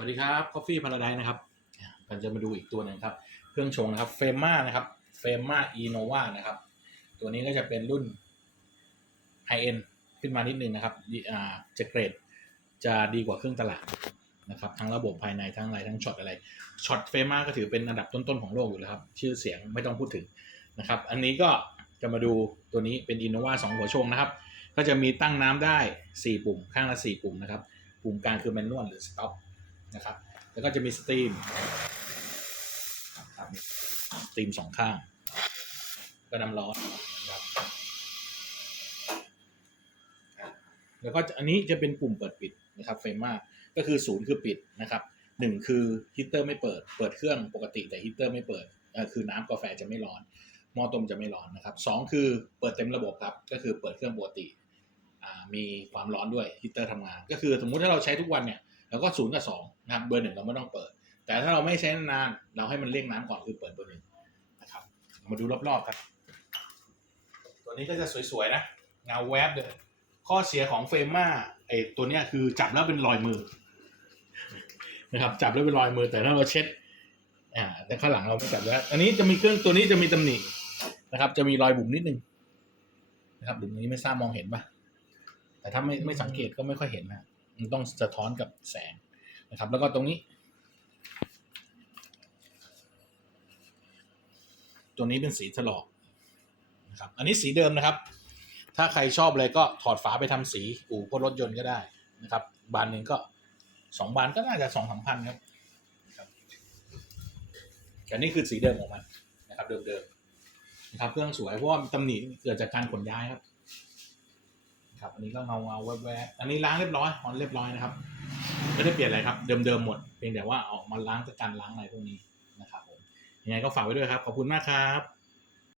วัสดีครับ Coffee Paradise นะครับเราจะมาดูอีกตัวหนึ่งครับ เครื่องชงนะครับเฟม่านะครับเฟม่าอีโนวานะครับ ตัวนี้ก็จะเป็นรุ่นไฮเอ็นขึ้นมานิดนึงนะครับอ่าจะเกรดจะดีกว่าเครื่องตลาดนะครับทั้งระบบภายในทั้งอะไรทั้งช็อตอะไรช็อตเฟม่าก็ถือเป็นอันดับต้นๆของโลกอยู่แล้วครับ ชื่อเสียงไม่ต้องพูดถึงนะครับ อันนี้ก็จะมาดูตัวนี้เป็นอินโนวาสองหัวชงนะครับ ก็จะมีตั้งน้ำได้ 4 ปุ่มข้างละ 4 ปุ่มนะครับ ปุ่มกลางคือแมนนวลหรือสต็อป นะครับ แล้วก็จะมีสตรีมสตรีมสองข้าง ก็น้ำร้อนนะครับ แล้วก็อันนี้จะเป็นปุ่มเปิดปิดนะครับเฟรมมาก็คือศูนย์คือปิดนะครับหนึ่งคือฮีตเตอร์ไม่เปิด เปิดเครื่องปกติแต่ฮีตเตอร์ไม่เปิดคือน้ำกาแฟจะไม่ร้อน หม้อต้มจะไม่ร้อนนะครับสองคือเปิดเต็มระบบครับ ก็คือเปิดเครื่องปกติ มีความร้อนด้วยฮีตเตอร์ทำงาน ก็คือสมมุติถ้าเราใช้ทุกวันเนี่ย แล้วก็ศูนย์กับสองนะครับเบอร์หนึ่งเราไม่ต้องเปิด แต่ถ้าเราไม่ใช้นานเราให้มันเรียกน้ำก่อนคือเปิดเบอร์หนึ่งนะครับมาดูรอบๆครับ ตัวนี้ก็จะสวยๆนะเงาแวบเลยข้อเสียของเฟรมมาไอตัวเนี้ยคือจับแล้วเป็นรอยมือนะครับจับแล้วเป็นรอยมือ แต่ถ้าเราเช็ดอ่าแต่ข้างหลังเราไม่จับแล้วอันนี้จะมีเครื่องตัวนี้จะมีตำหนินะครับ จะมีรอยบุ๋มนิดนึงนะครับบุ๋มนี้ไม่ทราบมองเห็นปะแต่ถ้าไม่ไม่สังเกตก็ไม่ค่อยเห็นนะ มันต้องสะท้อนกับแสงนะครับ แล้วก็ตรงนี้ ตัวนี้เป็นสีถลอกนะครับอันนี้สีเดิมนะครับ ถ้าใครชอบเลยก็ถอดฝาไปทำสีอู่พวกรถยนต์ก็ได้นะครับ บานหนึ่งก็สองบานก็น่าจะสองสามพันครับนะครับแต่นี่คือสีเดิมของมันนะครับ เดิมๆนะครับเครื่องสวยเพราะว่าตำหนิเกิดจากการขนย้ายครับ ครับอันนี้ก็เงาเงาๆแวบอันนี้ล้างเรียบร้อยออนเรียบร้อยนะครับ ไม่ได้เปลี่ยนอะไรครับ เดิมๆหมด เพียงแต่ว่าออกมาล้างจากการล้างอะไรพวกนี้นะครับผมยังไงก็ฝากไว้ด้วยครับ ขอบคุณมากครับ